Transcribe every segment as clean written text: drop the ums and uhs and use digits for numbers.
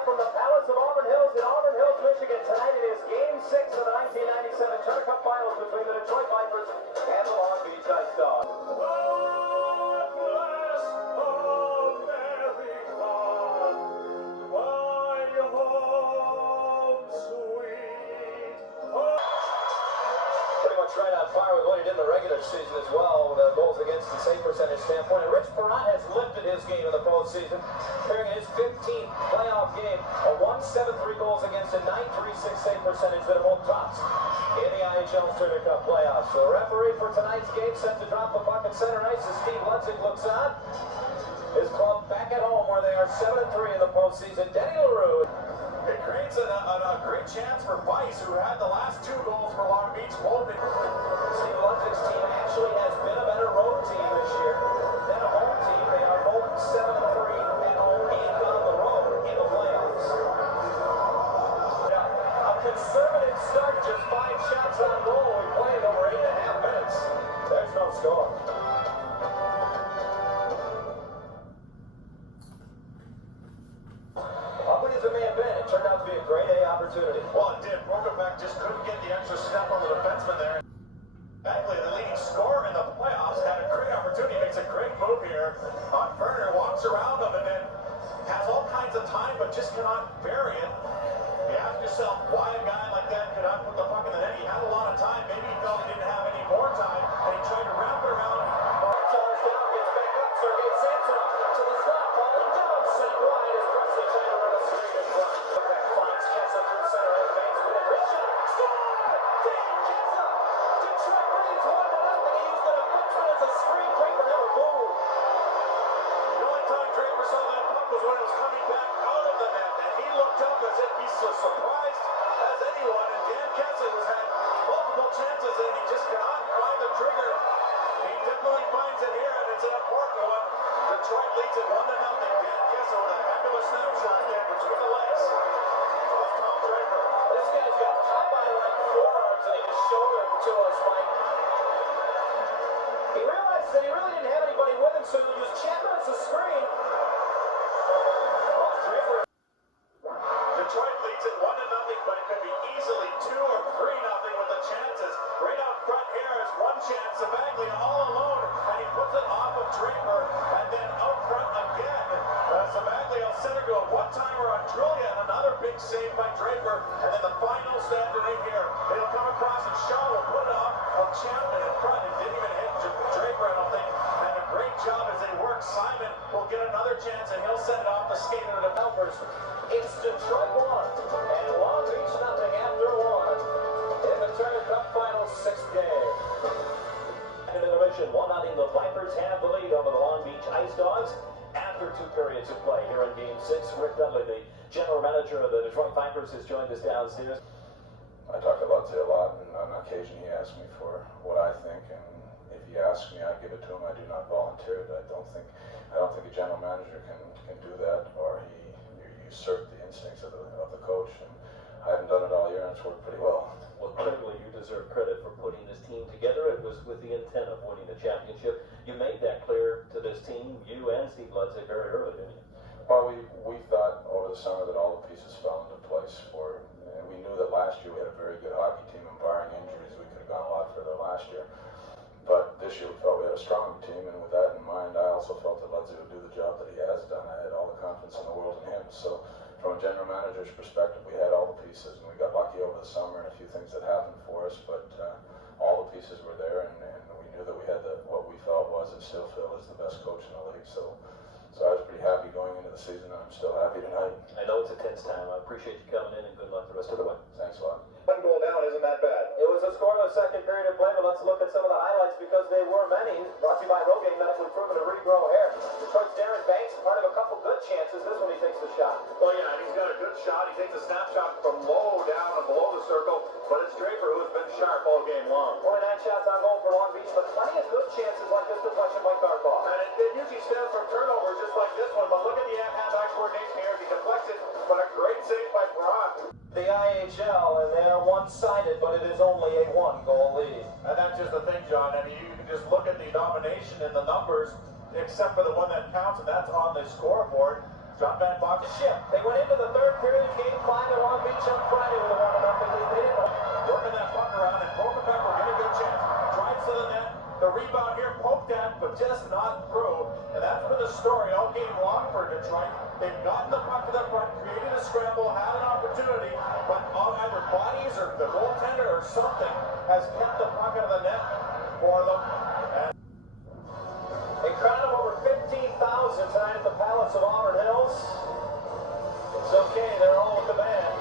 live from the Palace of Auburn Hills in Auburn Hills, Michigan. Tonight it is Game 6 of the 1997 Turner Cup Finals between the Detroit Vipers and the Long Beach Ice Dogs. Right on par with what he did in the regular season as well, with goals against the save percentage standpoint. And Rich Perron has lifted his game in the postseason, appearing in his 15th playoff game, a 1.73 goals against a 9.36 save percentage that are both tops in the IHL Turner Cup playoffs. The referee for tonight's game set to drop the puck in center ice as Steve Ludzik looks on. His club back at home where they are 7-3 in the postseason. Denny LaRue. It creates a great chance for Weiss, who had the last 2 goals for Long Beach. Steve Ludzik's team actually has been a better road team this year than a home team. They are both 7-3 at home and on the road in the playoffs. A conservative start, just 5 shots on goal. We played over 8.5 minutes. There's no score. Ugly as it may have been, it turned out to be a grade A opportunity. Well, it did. Brokovac just couldn't get the extra step on the defenseman there. Bagley, the leading scorer in the playoffs, had a great opportunity, makes a great move here on Werner, walks around him and then has all kinds of time but just cannot bury it. You ask yourself why a guy like that could not put the puck in the net. He had a lot of time, maybe he felt he didn't have any more time, and he tried to wrap it around. Charles down, gets back up, Sergei Samsonov to the slot, ball down, sent wide as Presley trying to run a screen in front. Back finds Kessa through center, advance with a great shot, score! Dan Kessa! Detroit leads 1-0, he used the defenseman as a screen, Draper never moved. The only time Draper saw that puck was when it was coming back out of the net, and he looked up as if he's as surprised as anyone, and Dan Kessa has had multiple chances and he just cannot find the trigger. He definitely finds it here, and it's an important one. Detroit leads it 1-0. Dan Kessa with a heck of a snapshot there between the legs of Tom Draper. This guy's got Popeye-like forearms, and he just showed them to us, Mike. He realized that he really didn't have anybody with him, so he was Chapman as a screen. Oh, Draper. Detroit leads it 1-0, but it could be easily 2 or 3-0 with the chances. Right out front here is one chance. Bagley all alone, and he puts it off of Draper, and then out front again. Bagley will center to a one-timer on Julia, and another big save by Draper. And then the final stand right here. It'll come across, and Shaw will put it off of Chapman in front. It didn't even hit Draper, I don't think. And a great job as they work. Simon will get another chance, and he'll send it off the skate into the Vipers. It's Detroit 1 and Long Beach nothing after 1 in the Turner Cup Finals 6th game. In the division, 1-0, the Vipers have the lead over the Long Beach Ice Dogs after 2 periods of play here in Game 6. Rick Dudley, the general manager of the Detroit Vipers, has joined us downstairs. I talk to Ludzik a lot, and on occasion he asks me for what I think, and if he asks me, I give it to him. I do not volunteer it. I don't think a general manager can do that, or you usurp the instincts of the coach. And I haven't done it all year, and it's worked pretty well. Well, clearly you deserve credit for putting this team together. It was with the intent of winning the championship. You made that clear to this team, you and Steve Ludzik, very early, didn't you? Well, we thought over the summer that all the pieces fell into place and we knew that last year we had a very good hockey team, and barring injuries, we could have gone a lot further last year. But this year we felt we had a strong team, and with that in mind, I also felt that Ludzik would do the job that he has done. I had all the confidence in the world in him. So from a general manager's perspective, we had all the pieces, and we got lucky over the summer and a few things that happened for us, but all the pieces were there, and we knew that we had what we felt was and still feel is the best coach in the league. So I was pretty happy going into the season, and I'm still happy tonight. I know it's a tense time. I appreciate you coming in, and good luck the rest of the way. Thanks a lot. One goal down isn't that bad. It was a scoreless second period of play, but let's look at some of the highlights because they were many. Brought to you by Rogaine, medically proven to regrow hair. Detroit's Darren Banks, part of a couple good chances. This one he takes the shot. Well, yeah, and he's got a good shot. He takes a snapshot from low down and below the circle, but it's Draper who's been sharp all game long. 49 shots on goal for Long Beach, but plenty of good chances like this deflection by Karpov. And it usually stems from turnovers just like this one, but look at the hand-eye coordination here. He deflects it, but a great save by Brock. The IHL, and they're one-sided, but it is only a 1-goal lead. And that's just the thing, John. I mean, you can just look at the domination in the numbers, except for the one that counts, and that's on the scoreboard. John Van Bach Shift. They went into the third period game 5 at Long Beach on Friday with a 1-0 lead. They didn't working that puck around, and Prokopenko will get a good chance. Drives to the net. The rebound here poked at, but just not through. And that's been the story all game long for Detroit. They've gotten the puck to the front, created a scramble, had an opportunity, but either bodies or the goaltender or something has kept the puck out of the net for them. And a crowd of over 15,000 tonight at the Palace of Auburn Hills. It's okay, they're all with the band.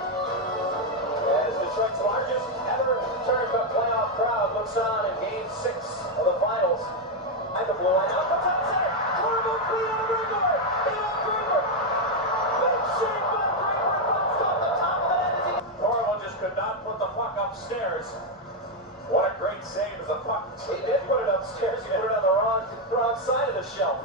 As Detroit's largest ever Turner Cup playoff crowd looks on in Game 6 of the finals. Behind the blue line, out the top center. Horrible clean on the breakaway. Draper. Big shake by Draper. Bounced off the top of the net as he... Horrible just could not put the puck upstairs. What a great save as the puck. He did put it upstairs. He put it on the wrong side of the shelf.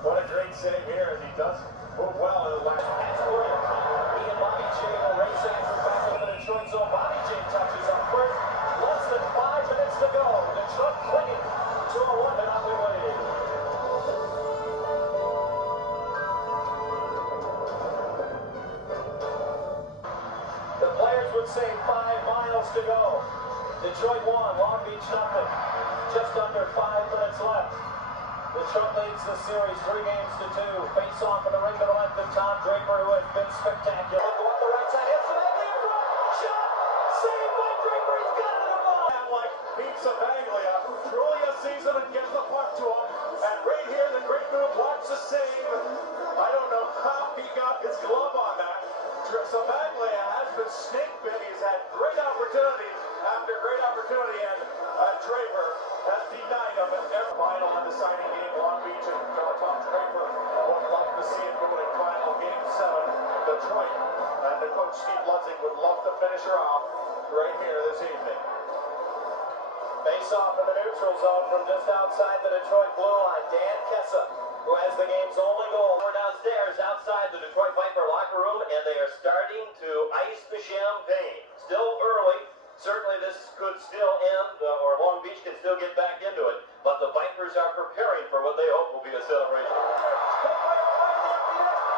What a great save here as he does move well in the last. That's Williams. He and Bobby J will race Andrew back into the Detroit zone. Bobby J touches up first. Less than 5 minutes to go. Detroit clinging to a 1-0 lead. The players would say 5 miles to go. Detroit won, Long Beach nothing. Just under 5 minutes left. Detroit leads the series 3-2. Face off in the ring to the left of Tom Draper, who has been spectacular. Go up the right side, hits the net in front. Shot! Saved by Draper, he's got it in the ball. And like Pizza Baglia, truly a season and gets the puck to him. And right here, the great move, watch the save. I don't know how he got his glove on that. Sabaglia has been snake bit. He's had great opportunity after great opportunity, and Draper has denied him. And final undecided game, Long Beach and Tom Draper would love to see it going in final game 7. Detroit and the coach Steve Lutzing would love to finish her off right here this evening. Face off in the neutral zone from just outside the Detroit blue line. Dan Kessa, who has the game's only goal. We're downstairs outside the Detroit Viper locker room, and they are starting to ice the champagne. Still early. Certainly this could still end, or Long Beach can still get back into it. But the Vipers are preparing for what they hope will be a celebration.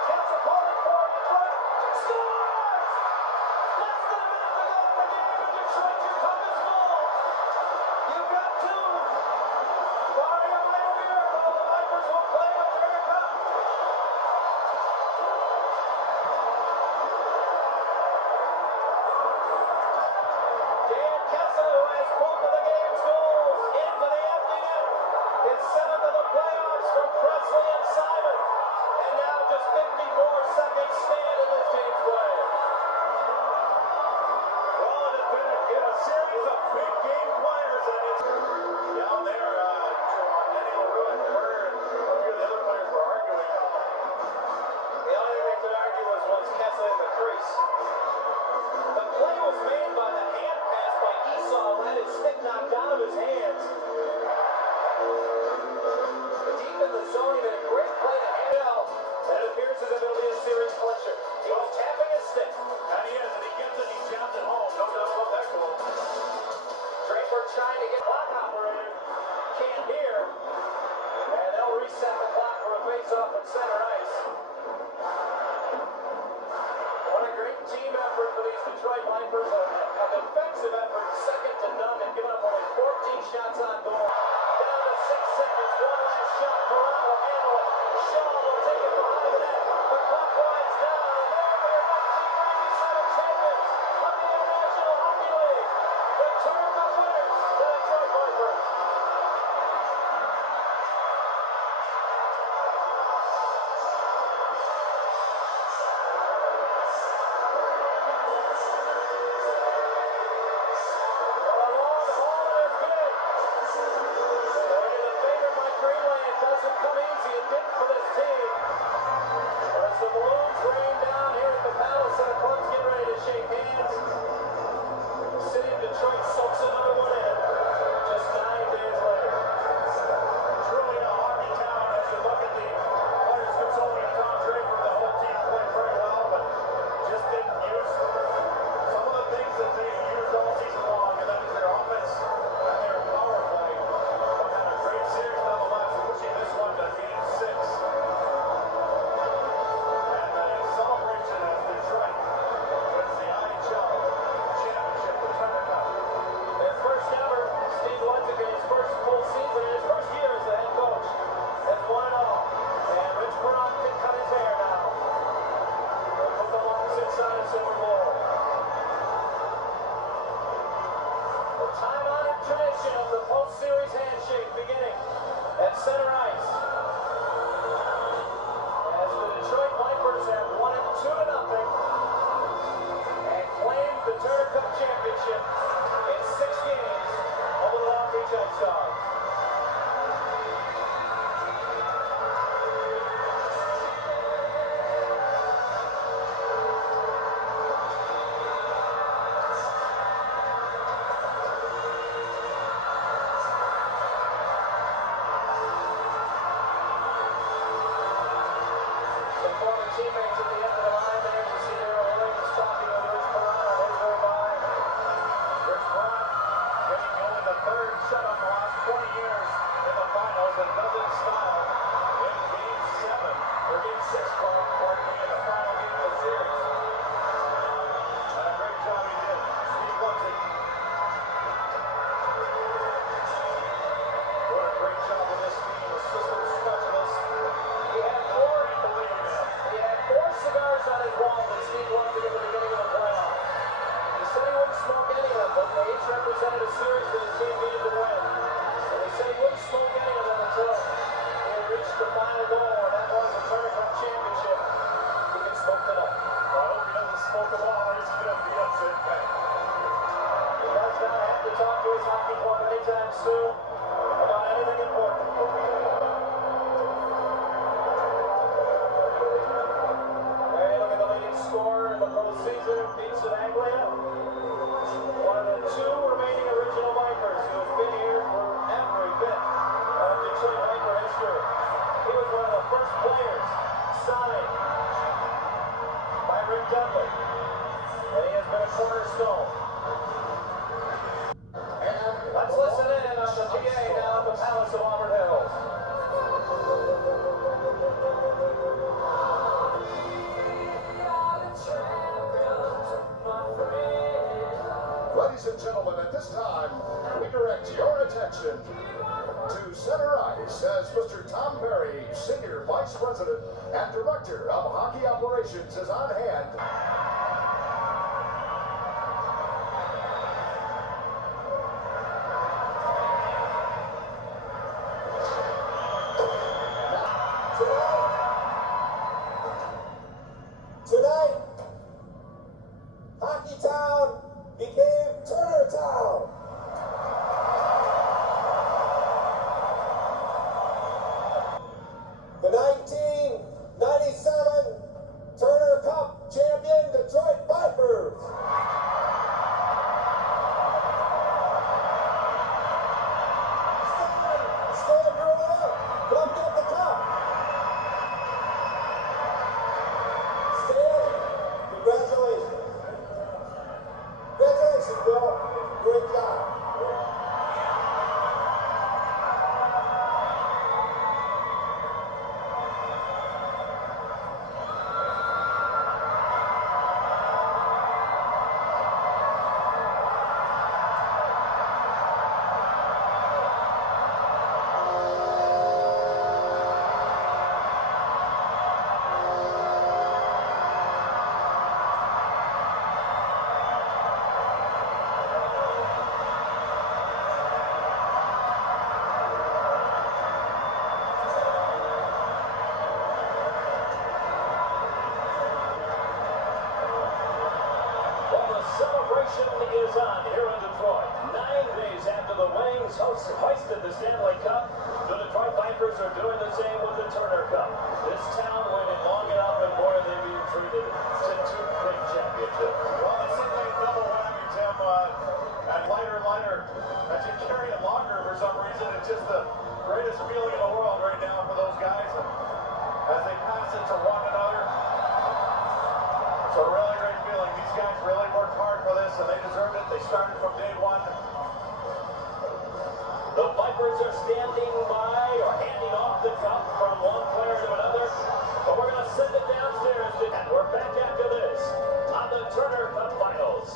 Kessa calling for Detroit. Scores! Less than a minute to go in the game, and Detroit, your cup is full. You've got 2. Barring a minor miracle, the Vipers will play the Turner Cup. Dan Kessa, who has both of the game's goals into the empty net, his 7th of the playoffs from Presley and Simon. And now just 54 seconds stand in this team's play. Well, it has been a series of big game players, and it's down there. Denny LaRue and Turner and a few of the other players were arguing. The only thing they could argue was Kessa in the crease. The play was made by the hand pass by Esau, who had his stick knocked out of his hands. Deep in the zone, he made a great play to hand out, and it appears as if it'll be a series clincher. He was tapping his stick. And he is, and he gets it, he jams it home. No doubt about that goal. Draper trying to get clock operator. Can't hear. And they'll reset the clock for a face-off at center ice. What a great team effort for these Detroit Vipers. A defensive effort, second to none. They've given up only 14 shots on goal. Down to 6 seconds. One last shot. Perrott will handle it. Shaw will take it behind the net. The clock winds down. And there are your 1997 champions of the International Hockey League. The Turner Cup winners, the Detroit Vipers. signed by Rick Dudley. And he has been a cornerstone. And let's listen in on the PA now at the Palace of Auburn Hills. Ladies and gentlemen, at this time, we direct your attention to center ice as Mr. Tom Perry, Senior Vice President and Director of Hockey Operations, is on hand. Tonight, Hockey Town became Turner Town. The 1997 Turner Cup champion Detroit Vipers. Stand your way up. Come get the cup. Stand. Congratulations. Congratulations, Bill. Great job. Well, the celebration is on here in Detroit. 9 days after the Wings hoisted the Stanley Cup, the Detroit Vipers are doing the same with the Turner Cup. This town waited long enough and more than being treated to 2 big championships. Well, it seems like a double whammy, Tim, and lighter and lighter. As you carry it longer for some reason, it's just the greatest feeling in the world right now for those guys. And as they pass it to one another, it's a really great feeling. These guys really worked hard for this, and they deserved it. They started from day one. The Vipers are standing by or handing off the cup from one player to another. But we're going to send it downstairs. And we're back after this on the Turner Cup Finals.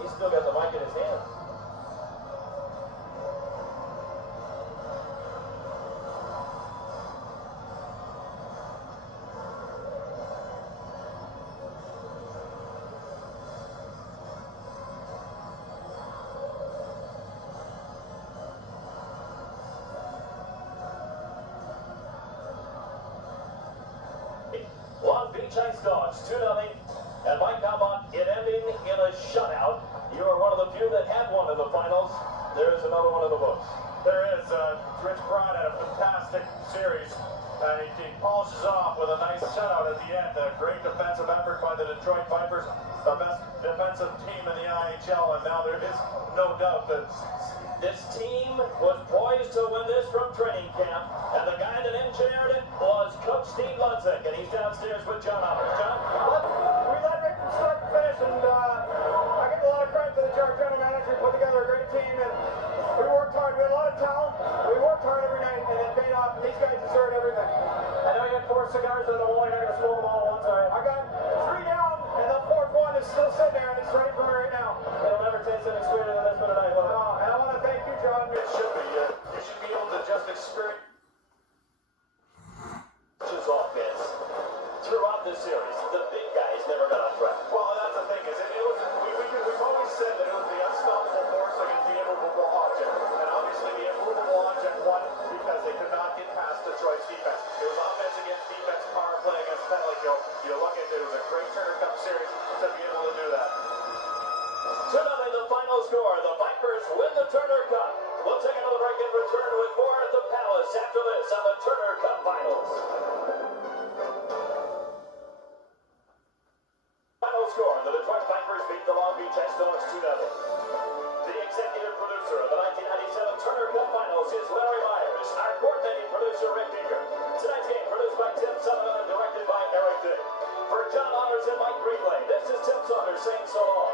He's still got the mic in his hand. Long Beach Ice Dogs, 2-0. And Mike Calmont, it ending in a shutout. You are one of the few that had one in the finals. There is another one in the books. There is. Rich Perron had a fantastic series. He polishes off with a nice shutout at the end. A great defensive effort by the Detroit Vipers, the best defensive team in the IHL, and now there is no doubt that this team was poised to win this from training camp, and the guy that engineered it was Coach Steve Ludzik, and he's downstairs with John Albert. John? We led Rick from start to finish, and I give a lot of credit to the general manager. Put together a great team, and we worked hard. We had a lot of talent. We worked hard every night, and it paid off. And these guys deserved everything. I know you had 4 cigars in the wall. You're not going to smoke them all at once. I got 3 down, and the 4th one is still sitting there, and it's ready for me right now. It'll never taste any sweeter than this one tonight. And I want to thank you, John. it should be. You should be able to just experience. Offense throughout the series. The big guys never got on track. Well, that's the thing, is we've always said that it was the unstoppable force against the immovable object. And obviously the immovable object won because they could not get past Detroit's defense. It was offense against defense, power play against penalty kill. You look at it, it was a great Turner Cup series to be able to do that. 2-0 the final score. The Vipers win the Turner Cup. We'll take another break and return with more at the Palace. us after this on the Turner Cup Finals. Final score, the Detroit Vipers beat the Long Beach Expos 2-0. The executive producer of the 1997 Turner Cup Finals is Larry Myers. Our coordinating producer, Rick Deaker. Tonight's game produced by Tim Sullivan and directed by Eric Dick. For John Honors and Mike Greenlay, this is Tim Saunders saying so long.